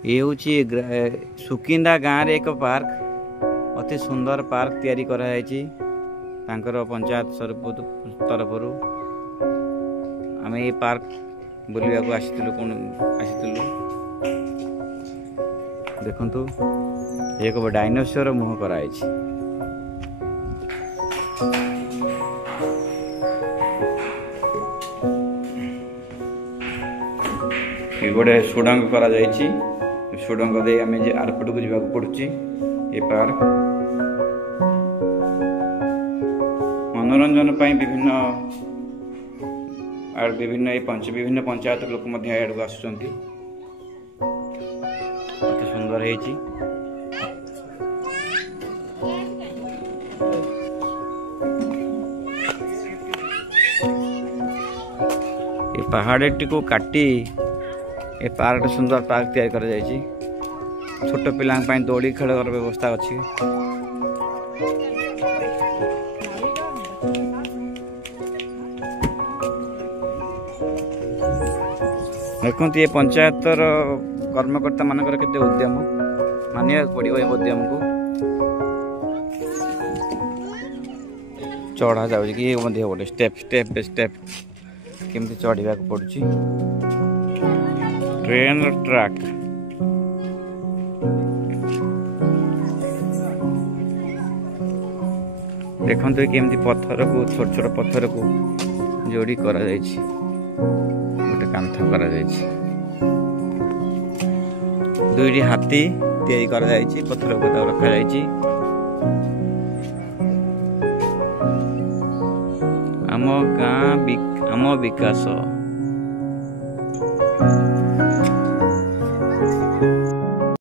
ये हूँ सुकिंदा गाँव रे एक पार्क अति सुंदर पार्क तैयारी कराई पंचायत तरफ आम ये पार्क बुलवा को आसीलु देखु एक डायनोसर मुह कराई गोटे सुडंग करा सुडंग दे आम आरपट को जावाक पड़ुची ये पार्क मनोरंजन विभिन्न विभिन्न पंचायत लोक आड़ आसुँच सुंदर है पहाड़ टी को काटी ये पार्क सुंदर पार्क तैयार कर छोट पिला दौड़ी खेल व्यवस्था अच्छी देखते ये पंचायतर कर्मकर्ता मानकर केते उद्यम मानिया पड़ो ये उद्यम को चढ़ा जाऊँ कि गोटे स्टेप स्टेप बाय स्टेप केमती चढ़ा पड़ुची ट्रेन ट्रैक देखते केमती पत्थर को छोट छोट पत्थर को जोड़ी करा गोटे कांथ करा दुईटी हाथी तैयारी करा पत्थर को रखा आम गाँ आम विकास।